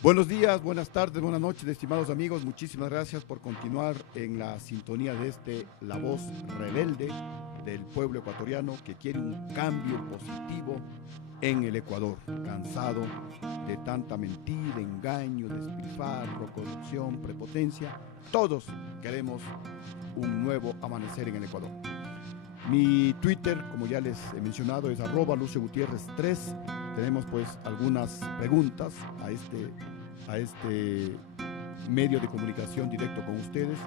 Buenos días, buenas tardes, buenas noches, estimados amigos. Muchísimas gracias por continuar en la sintonía de La Voz Rebelde del pueblo ecuatoriano que quiere un cambio positivo en el Ecuador. Cansado de tanta mentira, engaño, despilfarro, corrupción, prepotencia. Todos queremos un nuevo amanecer en el Ecuador. Mi Twitter, como ya les he mencionado, es @LucioGutiérrez3. Tenemos pues algunas preguntas a este medio de comunicación directo con ustedes.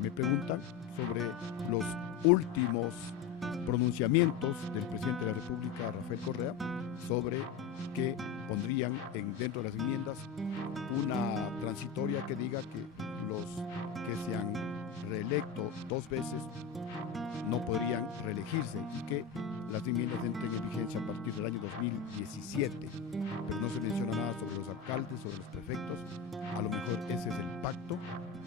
Me preguntan sobre los últimos pronunciamientos del presidente de la República, Rafael Correa, sobre que pondrían dentro de las enmiendas una transitoria que diga que los que se han reelecto 2 veces no podrían reelegirse y que las enmiendas entren en vigencia a partir del año 2017, pero no se menciona nada sobre los alcaldes, sobre los prefectos. A lo mejor ese es el pacto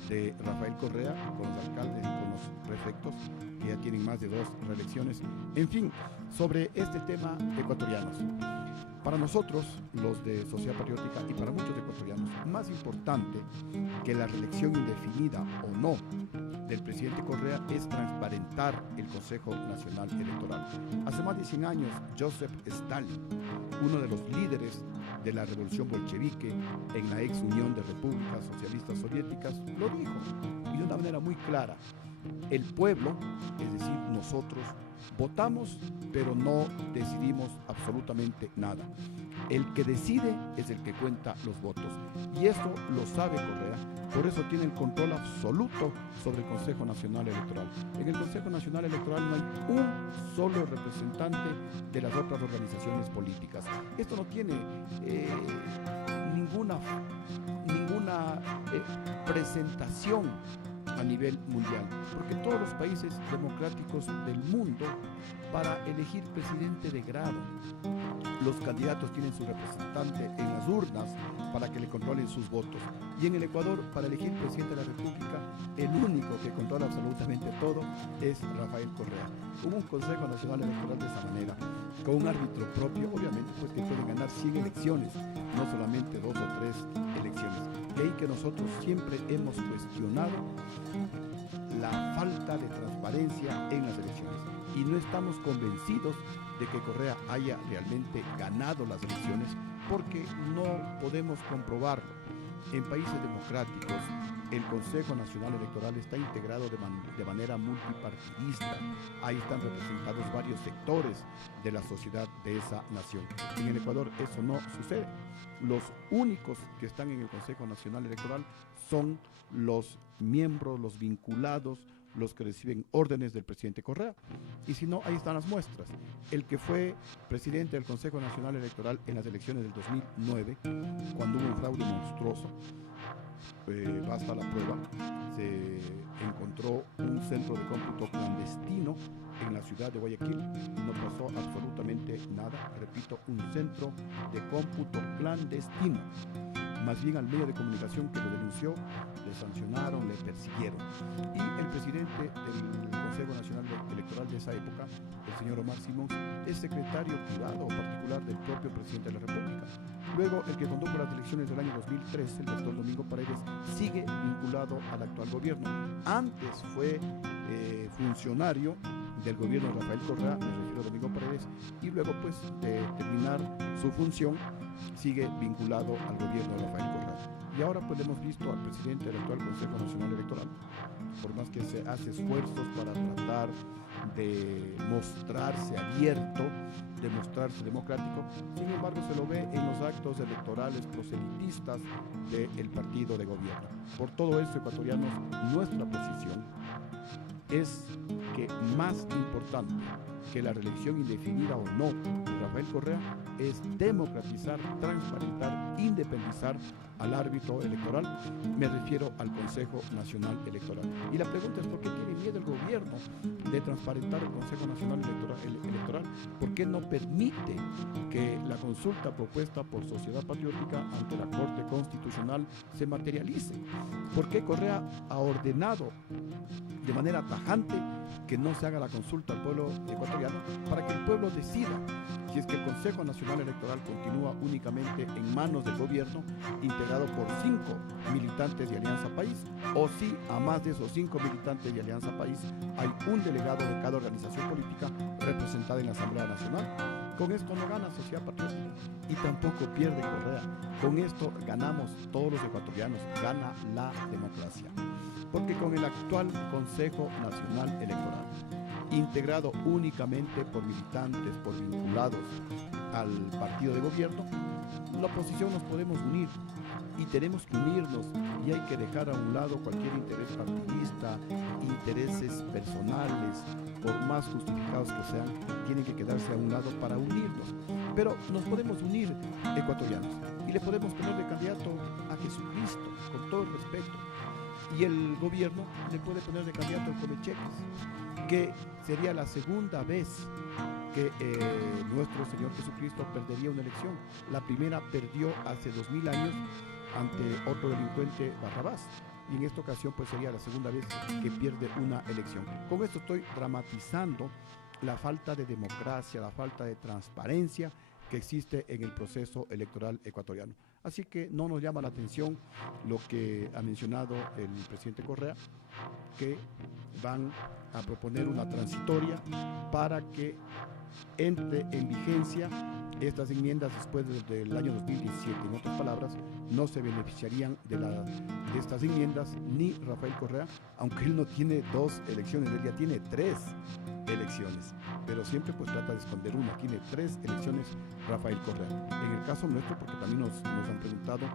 de Rafael Correa con los alcaldes y con los prefectos, que ya tienen más de 2 reelecciones. En fin, sobre este tema ecuatorianos. Para nosotros, los de Sociedad Patriótica, y para muchos ecuatorianos, más importante que la reelección indefinida o no del presidente Correa es transparentar el Consejo Nacional Electoral. Hace más de 100 años, Joseph Stalin, uno de los líderes de la revolución bolchevique en la ex Unión de Repúblicas Socialistas Soviéticas, lo dijo, y de una manera muy clara: el pueblo, es decir, nosotros, votamos, pero no decidimos absolutamente nada. El que decide es el que cuenta los votos. Y eso lo sabe Correa, por eso tiene el control absoluto sobre el Consejo Nacional Electoral. En el Consejo Nacional Electoral no hay un solo representante de las otras organizaciones políticas. Esto no tiene ninguna presentación a nivel mundial, porque todos los países democráticos del mundo, para elegir presidente de grado, los candidatos tienen su representante en las urnas para que le controlen sus votos. Y en el Ecuador, para elegir presidente de la República, el único que controla absolutamente todo es Rafael Correa. Hubo un Consejo Nacional Electoral de esa manera, con un árbitro propio, obviamente, pues que pueden ganar 100 elecciones, no solamente 2 o 3 elecciones. De ahí que nosotros siempre hemos cuestionado la falta de transparencia en las elecciones y no estamos convencidos de que Correa haya realmente ganado las elecciones, porque no podemos comprobarlo. En países democráticos, el Consejo Nacional Electoral está integrado de manera multipartidista. Ahí están representados varios sectores de la sociedad de esa nación. En el Ecuador eso no sucede. Los únicos que están en el Consejo Nacional Electoral son los miembros, los vinculados, los que reciben órdenes del presidente Correa. Y si no, ahí están las muestras. El que fue presidente del Consejo Nacional Electoral en las elecciones del 2009, cuando hubo un fraude monstruoso, basta la prueba, se encontró un centro de cómputo clandestino en la ciudad de Guayaquil, no pasó absolutamente nada, repito, un centro de cómputo clandestino. Más bien al medio de comunicación que lo denunció, le sancionaron, le persiguieron. Y el presidente del Consejo Nacional Electoral de esa época, el señor Omar Simón, es secretario privado o particular del propio presidente de la República. Luego, el que condujo las elecciones del año 2013, el doctor Domingo Paredes, sigue vinculado al actual gobierno. Antes fue funcionario del gobierno de Rafael Correa, me refiero a Domingo Paredes, y luego pues de terminar su función sigue vinculado al gobierno de Rafael Correa. Y ahora pues hemos visto al presidente del actual Consejo Nacional Electoral, por más que se hace esfuerzos para tratar de mostrarse abierto, de mostrarse democrático, sin embargo se lo ve en los actos electorales proselitistas del partido de gobierno. Por todo eso, ecuatorianos, nuestra posición es que más importante que la reelección indefinida o no de Rafael Correa es democratizar, transparentar, independizar al árbitro electoral. Me refiero al Consejo Nacional Electoral. Y la pregunta es: ¿por qué tiene miedo el gobierno de transparentar el Consejo Nacional Electoral? ¿Por qué no permite que la consulta propuesta por Sociedad Patriótica ante la Corte constitucional se materialice. Porque Correa ha ordenado de manera tajante que no se haga la consulta al pueblo ecuatoriano para que el pueblo decida si es que el Consejo Nacional Electoral continúa únicamente en manos del gobierno integrado por 5 militantes de Alianza País, o si a más de esos 5 militantes de Alianza País hay un delegado de cada organización política representada en la Asamblea Nacional. Con esto no gana Sociedad Patriótica y tampoco pierde Correa. Con esto ganamos todos los ecuatorianos, gana la democracia. Porque con el actual Consejo Nacional Electoral, integrado únicamente por militantes, por vinculados al partido de gobierno, la oposición nos podemos unir y tenemos que unirnos, y hay que dejar a un lado cualquier interés partidista, intereses personales, por más justificados que sean, tienen que quedarse a un lado para unirnos. Pero nos podemos unir ecuatorianos y le podemos poner de candidato a Jesucristo, con todo el respeto. Y el gobierno le puede poner de candidato al Comecheques, que sería la segunda vez que nuestro Señor Jesucristo perdería una elección. La primera perdió hace 2000 años ante otro delincuente, Barrabás, y en esta ocasión pues sería la segunda vez que pierde una elección. Con esto estoy dramatizando la falta de democracia, la falta de transparencia que existe en el proceso electoral ecuatoriano. Así que no nos llama la atención lo que ha mencionado el presidente Correa, que van a proponer una transitoria para que entre en vigencia estas enmiendas después del año 2017. En otras palabras, no se beneficiarían de estas enmiendas ni Rafael Correa, aunque él no tiene 2 elecciones, él ya tiene 3 elecciones, pero siempre pues trata de esconder una. Tiene 3 elecciones Rafael Correa. En el caso nuestro, porque también nos han preguntado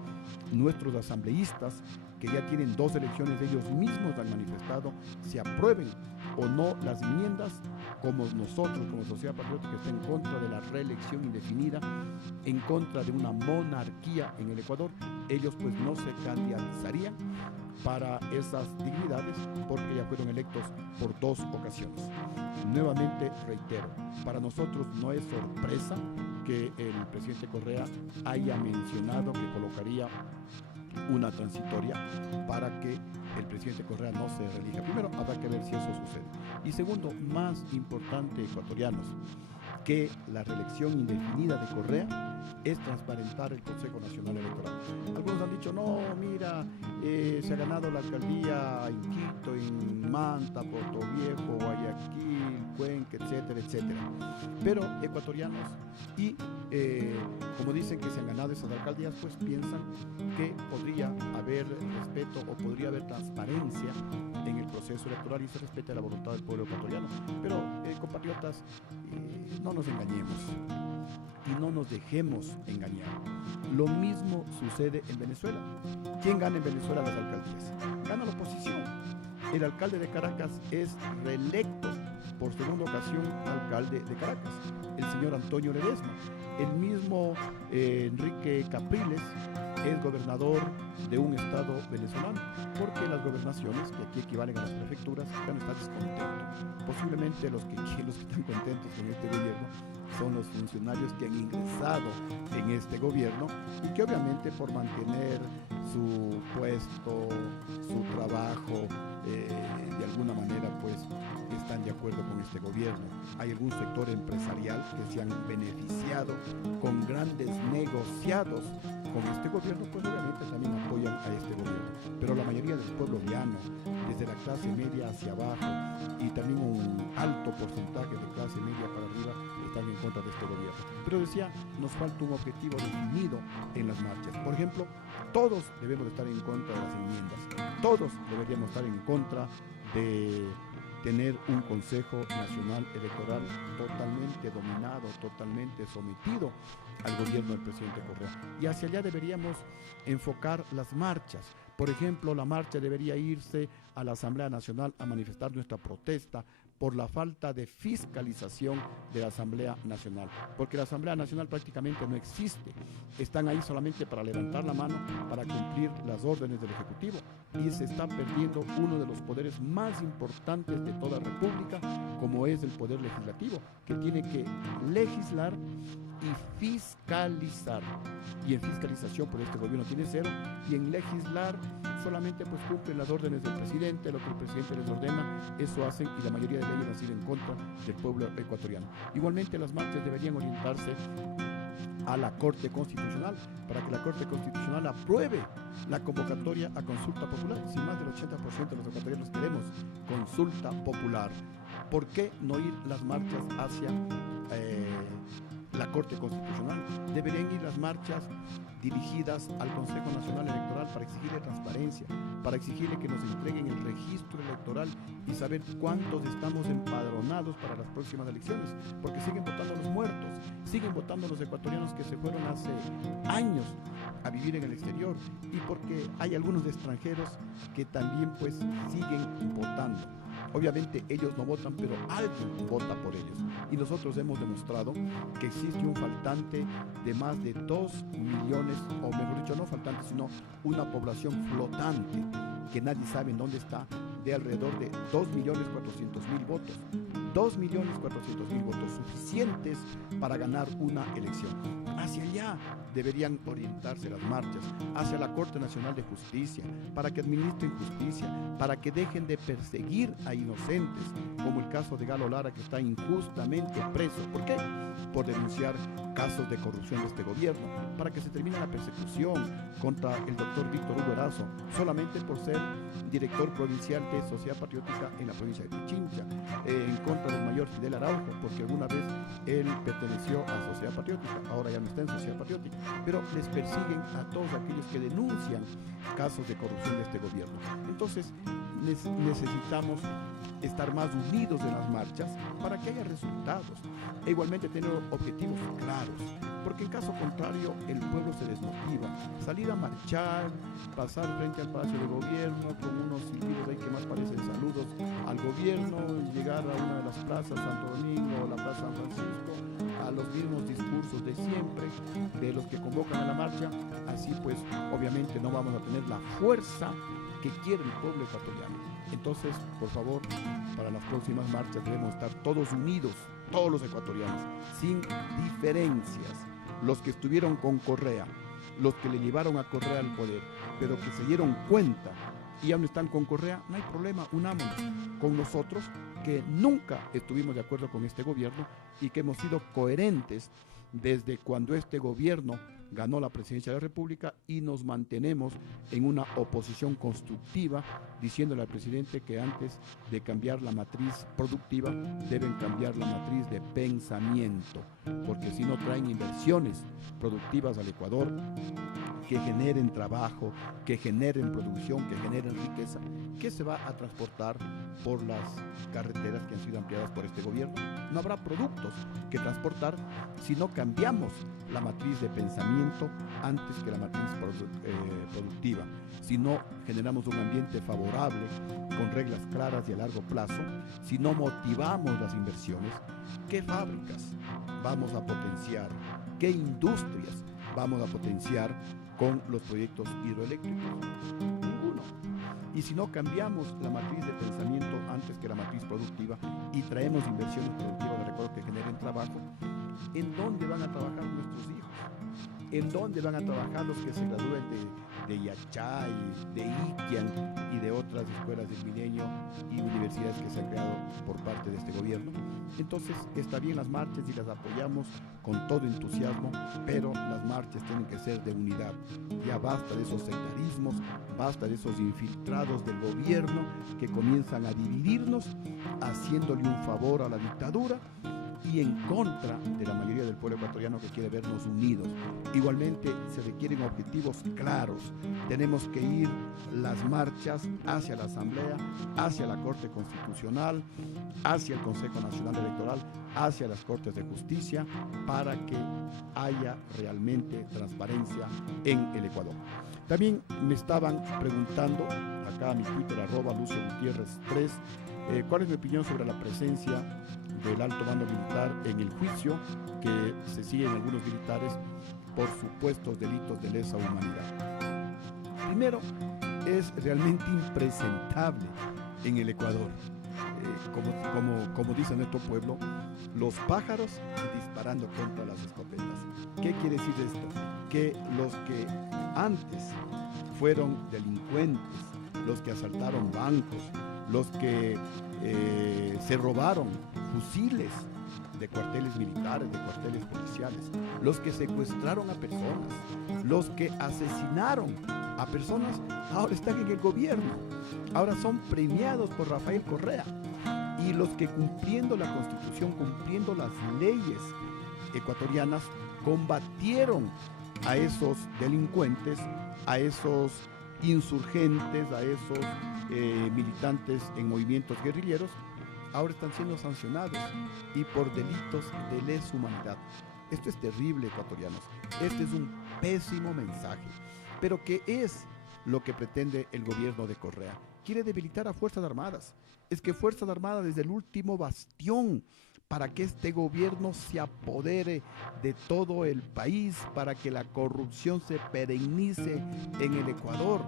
nuestros asambleístas, que ya tienen 2 elecciones, ellos mismos han manifestado si aprueben o no las enmiendas, como nosotros, como Sociedad Patriótica, está en contra de la reelección indefinida, en contra de una monarquía en el Ecuador. Ellos pues no se candidatizarían para esas dignidades porque ya fueron electos por 2 ocasiones. Nuevamente reitero, para nosotros no es sorpresa que el presidente Correa haya mencionado que colocaría una transitoria para que el presidente Correa no se reelija. Primero, habrá que ver si eso sucede. Y segundo, más importante, ecuatorianos, que la reelección indefinida de Correa es transparentar el Consejo Nacional Electoral. Algunos han dicho, no, mira, se ha ganado la alcaldía en Quito, en Manta, Portoviejo, Guayaquil, Cuenca, etcétera, etcétera. Pero ecuatorianos y como dicen que se han ganado esas alcaldías, pues piensan que podría haber respeto o podría haber transparencia en el proceso electoral y se respete la voluntad del pueblo ecuatoriano. Pero, compatriotas, no nos engañemos y no nos dejemos engañar. Lo mismo sucede en Venezuela. ¿Quién gana en Venezuela las alcaldías? Gana la oposición. El alcalde de Caracas es reelecto por segunda ocasión alcalde de Caracas, el señor Antonio Ledesma. El mismo Enrique Capriles es gobernador de un estado venezolano, porque las gobernaciones, que aquí equivalen a las prefecturas, ya no están descontentos. Posiblemente los que están contentos con este gobierno son los funcionarios que han ingresado en este gobierno y que obviamente por mantener su puesto, su trabajo, de alguna manera pues están de acuerdo con este gobierno. Hay algún sector empresarial que se han beneficiado con grandes negociados con este gobierno, pues obviamente también apoyan a este gobierno. Pero la mayoría del pueblo llano, desde la clase media hacia abajo y también un alto porcentaje de clase media para arriba, están en contra de este gobierno. Pero decía, nos falta un objetivo definido en las marchas. Por ejemplo, todos debemos estar en contra de las enmiendas. Todos deberíamos estar en contra de tener un Consejo Nacional Electoral totalmente dominado, totalmente sometido al gobierno del presidente Correa. Y hacia allá deberíamos enfocar las marchas. Por ejemplo, la marcha debería irse a la Asamblea Nacional a manifestar nuestra protesta por la falta de fiscalización de la Asamblea Nacional, porque la Asamblea Nacional prácticamente no existe. Están ahí solamente para levantar la mano, para cumplir las órdenes del Ejecutivo, y se está perdiendo uno de los poderes más importantes de toda República, como es el Poder Legislativo, que tiene que legislar y fiscalizar. Y en fiscalización, pues este gobierno tiene cero, y en legislar solamente pues cumplen las órdenes del presidente, lo que el presidente les ordena, eso hacen, y la mayoría de leyes han sido en contra del pueblo ecuatoriano. Igualmente las marchas deberían orientarse a la Corte Constitucional para que la Corte Constitucional apruebe la convocatoria a consulta popular. Si más del 80% de los ecuatorianos queremos consulta popular, ¿por qué no ir las marchas hacia la Corte Constitucional? Deberían ir las marchas dirigidas al Consejo Nacional Electoral para exigirle transparencia, para exigirle que nos entreguen el registro electoral y saber cuántos estamos empadronados para las próximas elecciones, porque siguen votando los muertos, siguen votando los ecuatorianos que se fueron hace años a vivir en el exterior, y porque hay algunos extranjeros que también pues siguen votando. Obviamente ellos no votan, pero alguien vota por ellos. Y nosotros hemos demostrado que existe un faltante de más de 2 millones, o mejor dicho, no faltante, sino una población flotante que nadie sabe en dónde está, de alrededor de 2.400.000 votos. 2.400.000 votos suficientes para ganar una elección. Hacia allá deberían orientarse las marchas, hacia la Corte Nacional de Justicia, para que administren justicia, para que dejen de perseguir a inocentes, como el caso de Galo Lara, que está injustamente preso. ¿Por qué? Por denunciar casos de corrupción de este gobierno, para que se termine la persecución contra el doctor Víctor Hugo Erazo, solamente por ser director provincial de Sociedad Patriótica en la provincia de Pichincha, en contra del mayor Fidel Araujo, porque alguna vez él perteneció a Sociedad Patriótica, ahora ya no está en Sociedad Patriótica, pero les persiguen a todos aquellos que denuncian casos de corrupción de este gobierno. Entonces necesitamos estar más unidos en las marchas para que haya resultados, e igualmente tener objetivos claros, porque en caso contrario el pueblo se desmotiva. Salir a marchar, pasar frente al Palacio de Gobierno con unos silbidos ahí que más parecen saludos al gobierno, llegar a una de las plazas, Santo Domingo o la Plaza San Francisco, a los mismos discursos de siempre, de los que convocan a la marcha, así pues obviamente no vamos a tener la fuerza que quiere el pueblo ecuatoriano. Entonces, por favor, para las próximas marchas debemos estar todos unidos, todos los ecuatorianos, sin diferencias. Los que estuvieron con Correa, los que le llevaron a Correa al poder, pero que se dieron cuenta y aún están con Correa, no hay problema, unámonos con nosotros que nunca estuvimos de acuerdo con este gobierno y que hemos sido coherentes desde cuando este gobierno ganó la presidencia de la República, y nos mantenemos en una oposición constructiva, diciéndole al presidente que antes de cambiar la matriz productiva deben cambiar la matriz de pensamiento, porque si no traen inversiones productivas al Ecuador que generen trabajo, que generen producción, que generen riqueza, ¿qué se va a transportar por las carreteras que han sido ampliadas por este gobierno? No habrá productos que transportar si no cambiamos la matriz de pensamiento antes que la matriz productiva. Si no generamos un ambiente favorable con reglas claras y a largo plazo, si no motivamos las inversiones, ¿qué fábricas vamos a potenciar? ¿Qué industrias vamos a potenciar con los proyectos hidroeléctricos? Ninguno. Y si no cambiamos la matriz de pensamiento antes que la matriz productiva y traemos inversiones productivas de recuerdo que generen trabajo, ¿en dónde van a trabajar nuestros hijos? ¿En dónde van a trabajar los que se gradúen de Yachay, de Iquian y de otras escuelas del Milenio y universidades que se han creado por parte de este gobierno? Entonces está bien las marchas y las apoyamos con todo entusiasmo, pero las marchas tienen que ser de unidad. Ya basta de esos sectarismos, basta de esos infiltrados del gobierno que comienzan a dividirnos, haciéndole un favor a la dictadura y en contra de la mayoría del pueblo ecuatoriano que quiere vernos unidos. Igualmente se requieren objetivos claros. Tenemos que ir las marchas hacia la Asamblea, hacia la Corte Constitucional, hacia el Consejo Nacional Electoral, hacia las Cortes de Justicia, para que haya realmente transparencia en el Ecuador. También me estaban preguntando acá a mi Twitter, @LucioGutierrez3, cuál es mi opinión sobre la presencia del alto mando militar en el juicio que se sigue en algunos militares por supuestos delitos de lesa humanidad. Primero, es realmente impresentable en el Ecuador, como dice nuestro pueblo, los pájaros disparando contra las escopetas. ¿Qué quiere decir esto? Que los que antes fueron delincuentes, los que asaltaron bancos, los que se robaron fusiles de cuarteles militares, de cuarteles policiales, los que secuestraron a personas, los que asesinaron a personas, ahora están en el gobierno, ahora son premiados por Rafael Correa. Y los que cumpliendo la Constitución, cumpliendo las leyes ecuatorianas, combatieron a esos delincuentes, a esos insurgentes, a esos militantes en movimientos guerrilleros, ahora están siendo sancionados y por delitos de lesa humanidad. Esto es terrible, ecuatorianos. Este es un pésimo mensaje. Pero ¿qué es lo que pretende el gobierno de Correa? Quiere debilitar a Fuerzas Armadas. Es que Fuerzas Armadas es el último bastión para que este gobierno se apodere de todo el país, para que la corrupción se perennice en el Ecuador.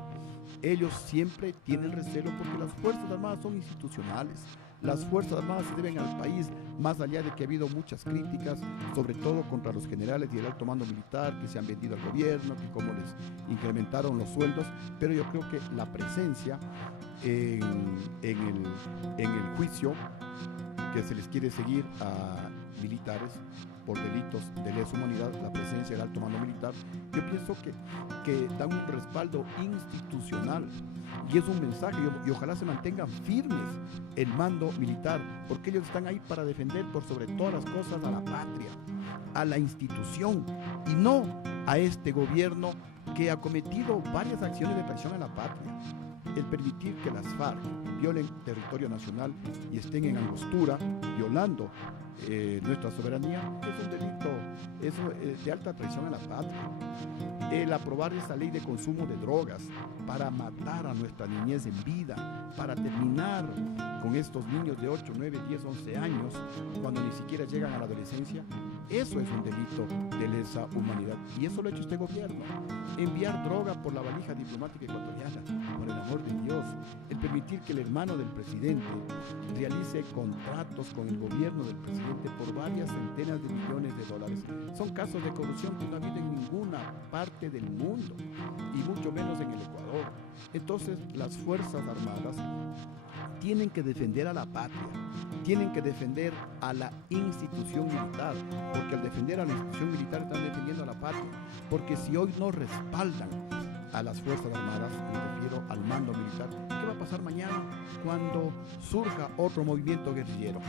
Ellos siempre tienen recelo porque las Fuerzas Armadas son institucionales. Las Fuerzas Armadas se deben al país, más allá de que ha habido muchas críticas, sobre todo contra los generales y el alto mando militar que se han vendido al gobierno, que cómo les incrementaron los sueldos, pero yo creo que la presencia en el juicio que se les quiere seguir a militares por delitos de lesa humanidad, la presencia del alto mando militar, yo pienso que dan un respaldo institucional y es un mensaje, y ojalá se mantengan firmes el mando militar, porque ellos están ahí para defender por sobre todas las cosas a la patria, a la institución, y no a este gobierno que ha cometido varias acciones de traición a la patria. El permitir que las FARC violen territorio nacional y estén en Angostura, violando nuestra soberanía, es un delito de alta traición a la patria. El aprobar esa ley de consumo de drogas para matar a nuestra niñez en vida, para terminar con estos niños de 8, 9, 10, 11 años, cuando ni siquiera llegan a la adolescencia, eso es un delito de lesa humanidad. Y eso lo ha hecho este gobierno. Enviar droga por la valija diplomática ecuatoriana, por el amor de Dios. El permitir que el hermano del presidente realice contratos con el gobierno del presidente por varias centenas de millones de dólares. Son casos de corrupción que no ha habido en ninguna parte del mundo, y mucho menos en el Ecuador. Entonces, las Fuerzas Armadas tienen que defender a la patria, tienen que defender a la institución militar, porque al defender a la institución militar están defendiendo a la patria, porque si hoy no respaldan a las Fuerzas Armadas, me refiero al mando militar, ¿qué va a pasar mañana cuando surja otro movimiento guerrillero?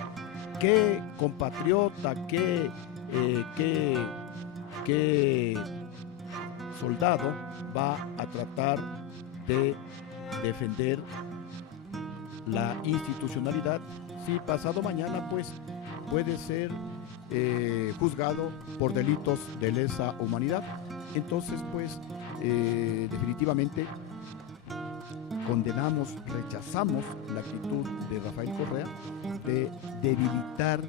¿Qué compatriota, qué soldado va a tratar de defender la institucionalidad si pasado mañana pues puede ser juzgado por delitos de lesa humanidad? Entonces pues definitivamente condenamos, rechazamos la actitud de Rafael Correa de debilitar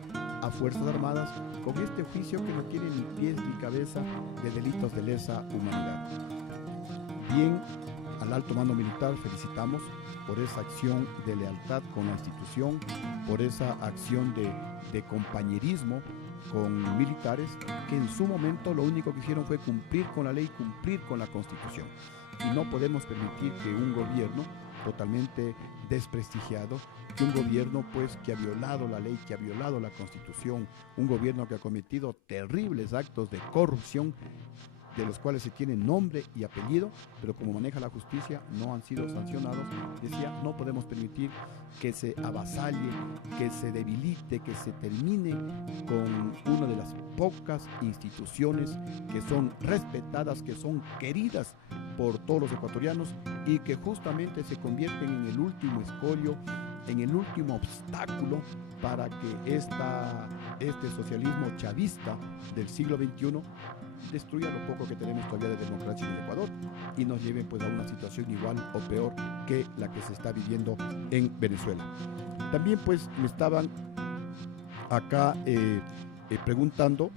a Fuerzas Armadas con este juicio que no tiene ni pies ni cabeza de delitos de lesa humanidad. Bien, al alto mando militar felicitamos por esa acción de lealtad con la institución, por esa acción de compañerismo con militares que en su momento lo único que hicieron fue cumplir con la ley, cumplir con la Constitución. Y no podemos permitir que un gobierno totalmente desprestigiado, que un gobierno pues que ha violado la ley, que ha violado la Constitución, un gobierno que ha cometido terribles actos de corrupción, de los cuales se tiene nombre y apellido, pero como maneja la justicia no han sido sancionados. Decía, no podemos permitir que se avasalle, que se debilite, que se termine con una de las pocas instituciones que son respetadas, que son queridas por todos los ecuatorianos y que justamente se convierten en el último escollo, en el último obstáculo para que este socialismo chavista del siglo XXI destruya lo poco que tenemos todavía de democracia en el Ecuador y nos lleven pues a una situación igual o peor que la que se está viviendo en Venezuela. También pues me estaban acá preguntando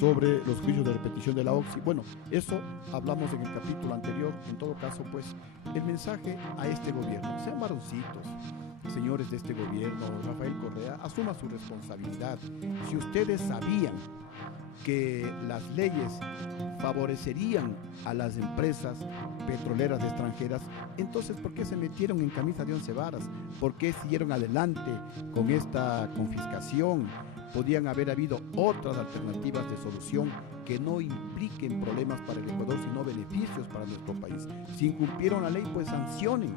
sobre los juicios de repetición de la OXI. Bueno, eso hablamos en el capítulo anterior. En todo caso pues el mensaje a este gobierno: sean varoncitos, señores de este gobierno. Rafael Correa, asuma su responsabilidad. Si ustedes sabían que las leyes favorecerían a las empresas petroleras extranjeras, entonces ¿por qué se metieron en camisa de 11 varas? ¿Por qué siguieron adelante con esta confiscación? Podían haber habido otras alternativas de solución que no impliquen problemas para el Ecuador, sino beneficios para nuestro país. Si incumplieron la ley, pues sancionen.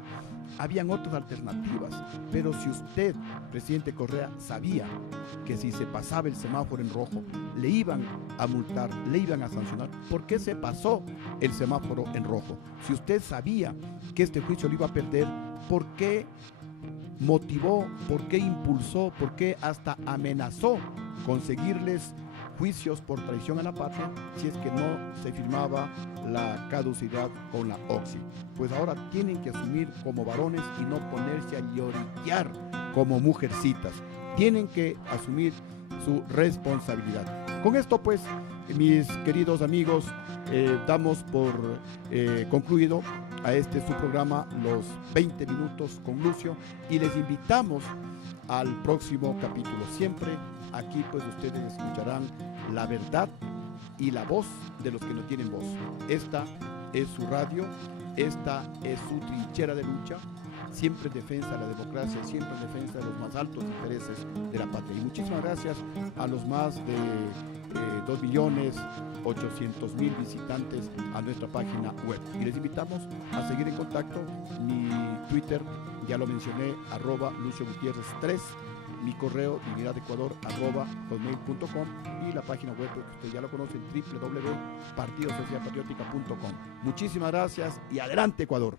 Habían otras alternativas, pero si usted, presidente Correa, sabía que si se pasaba el semáforo en rojo, le iban a multar, le iban a sancionar, ¿por qué se pasó el semáforo en rojo? Si usted sabía que este juicio lo iba a perder, ¿por qué motivó, por qué impulsó, por qué hasta amenazó conseguirles juicios por traición a la patria si es que no se firmaba la caducidad con la OXI? Pues ahora tienen que asumir como varones y no ponerse a lloriquear como mujercitas. Tienen que asumir su responsabilidad. Con esto, pues, mis queridos amigos, damos por concluido a su programa Los 20 Minutos con Lucio, y les invitamos al próximo capítulo. Siempre aquí, pues, ustedes escucharán la verdad y la voz de los que no tienen voz. Esta es su radio, esta es su trinchera de lucha, siempre en defensa de la democracia, siempre en defensa de los más altos intereses de la patria. Y muchísimas gracias a los más de 2.800.000 visitantes a nuestra página web. Y les invitamos a seguir en contacto. Mi Twitter, ya lo mencioné, @LucioGutierrez3, mi correo dignidadecuador@hotmail.com, y la página web que ustedes ya lo conocen, www.partidosocialpatriótica.com. Muchísimas gracias y adelante, Ecuador.